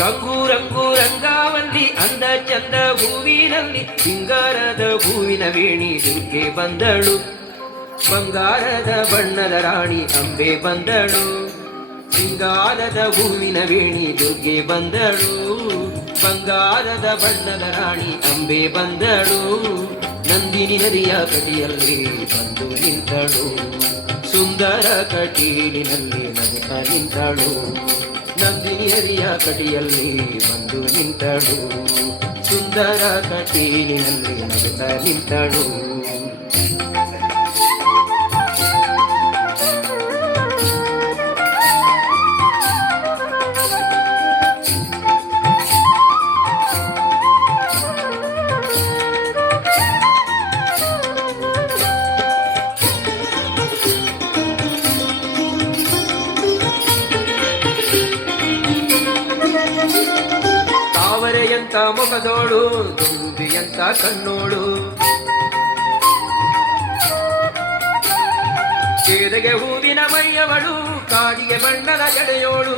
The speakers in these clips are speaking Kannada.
ರಂಗು ರಂಗು ರಂಗಾವಲ್ಲಿ, ಅಂದ ಚಂದ ಹೂವಿನಲ್ಲಿ, ಸಿಂಗಾರದ ಹೂವಿನ ವೇಣಿ ದುರ್ಗೆ ಬಂದಳು. ಬಂಗಾರದ ಬಣ್ಣದ ರಾಣಿ ಅಂಬೆ ಬಂದಳು. ಸಿಂಗಾರದ ಹೂವಿನ ವೇಣಿ ದುರ್ಗೆ ಬಂದಳು. ಬಂಗಾರದ ಬಣ್ಣದ ರಾಣಿ ಅಂಬೆ ಬಂದಳು. ನಂದಿನಿ ನದಿಯ ಕಡಿಯಲ್ಲಿ ಬಂದು ನಿಂತಳು. ಸುಂದರ ಕಟೀಲಿನಲ್ಲಿ ನಗುತ್ತ ನಿಂತಳು. ನಂದಿನಿಯರಿಯ ಕಟಿಯಲ್ಲಿ ಬಂದು ನಿಂತಳು. ಸುಂದರ ಕಟೀಲಿನಲ್ಲಿ ನಗುತ್ತ ನಿಂತಳು. ತಾವರೆಯಂತ ಮೊಗದೋಳು ದುಂಬಿಯಂತ ಕಣ್ಣೋಳು. ಕೇದಗೆ ಹೂವಿನ ಮೈಯವಳು, ಕಾಡಿಗೆ ಬಣ್ಣದ ಜಡೆಯೋಳು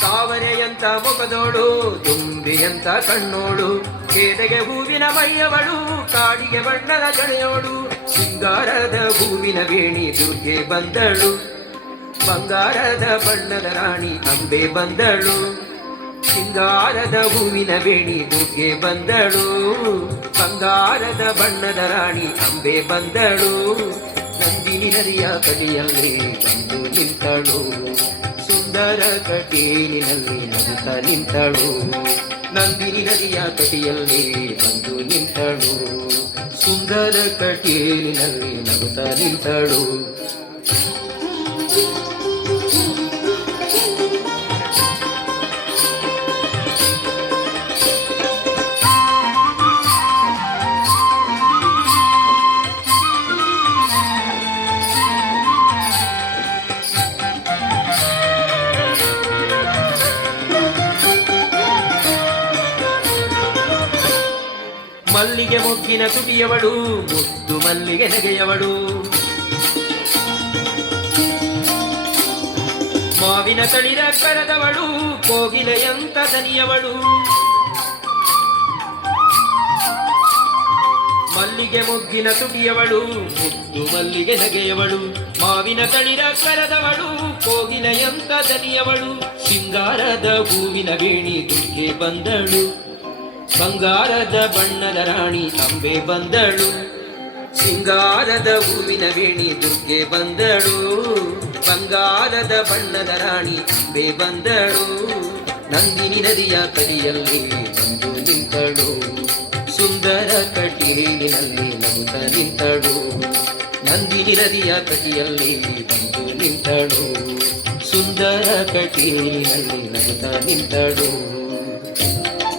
ತಾವರೆಯಂತ ಮೊಗದೋಳು ದುಂಬಿಯಂತ ಕಣ್ಣೋಳು. ಕೇದಗೆ ಹೂವಿನ ಮೈಯವಳು, ಕಾಡಿಗೆ ಬಣ್ಣದ ಜಡೆಯೋಳು ಸಿಂಗಾರದ ಹೂವಿನ ವೇಣಿ ದುರ್ಗೆ ಬಂದಳು. ಬಂಗಾರದ ಬಣ್ಣದ ರಾಣಿ ಅಂಬೆ ಬಂದಳು. ಸಿಂಗಾರದ ಹೂವಿನ ಬೇಣಿ ದುರ್ಗೆ ಬಂದಳು. ಬಂಗಾರದ ಬಣ್ಣದ ರಾಣಿ ಅಂಬೆ ಬಂದಳು. ನಂದಿನಿ ನದಿಯ ಕಡಿಯಲ್ಲಿ ಬಂದು ನಿಂತಳು. ಸುಂದರ ಕಟೀಲಿನಲ್ಲಿ ನಗುತ್ತ ನಿಂತಳು. ನಂದಿನಿ ನದಿಯ ಕಟಿಯಲ್ಲಿ ಬಂದು ನಿಂತಳು. ಸುಂದರ ಕಟೀಲಿನಲ್ಲಿ ನಗುತ್ತ ನಿಂತಳು. ಮಲ್ಲಿಗೆ ಮೊಗ್ಗಿನ ತುಟಿಯವಳು, ಮುದ್ದು ಮಲ್ಲಿಗೆ ನೆಗೆಯವಳು. ಮಾವಿನ ತಳಿರ ಕರೆದವಳು ಕೋಗಿಲೆಯಂತ ದನಿಯವಳು. ಮಲ್ಲಿಗೆ ಮೊಗ್ಗಿನ ತುಟಿಯವಳು, ಮುದ್ದು ಮಲ್ಲಿಗೆ ನಗೆಯವಳು. ಮಾವಿನ ತಳಿರ ಕರೆದವಳು ಕೋಗಿಲೆಯಂತ ದನಿಯವಳು. ಸಿಂಗಾರದ ಹೂವಿನ ಬೇಣಿ ದುರ್ಗೆ ಬಂದಳು. ಬಂಗಾರದ ಬಣ್ಣದ ರಾಣಿ ಅಂಬೆ ಬಂದಳು. ಸಿಂಗಾರದ ಹೂವಿನ ವೇಣಿ ದುರ್ಗೆ ಬಂದಳು. ಬಂಗಾರದ ಬಣ್ಣದ ರಾಣಿ ಅಂಬೆ ಬಂದಳು. ನಂದಿನಿ ನದಿಯ ಕಲಿಯಲ್ಲಿ ಬಂದು ನಿಂತಳು. ಸುಂದರ ಕಟೀಲಿನಲ್ಲಿ ನಗುತ್ತ ನಿಂತಳು. ನಂದಿನಿ ನದಿಯ ಕಟಿಯಲ್ಲಿ ಬಂದು ನಿಂತಳು. ಸುಂದರ ಕಟೀಲಿನಲ್ಲಿ ನಗುತ್ತ ನಿಂತಳು.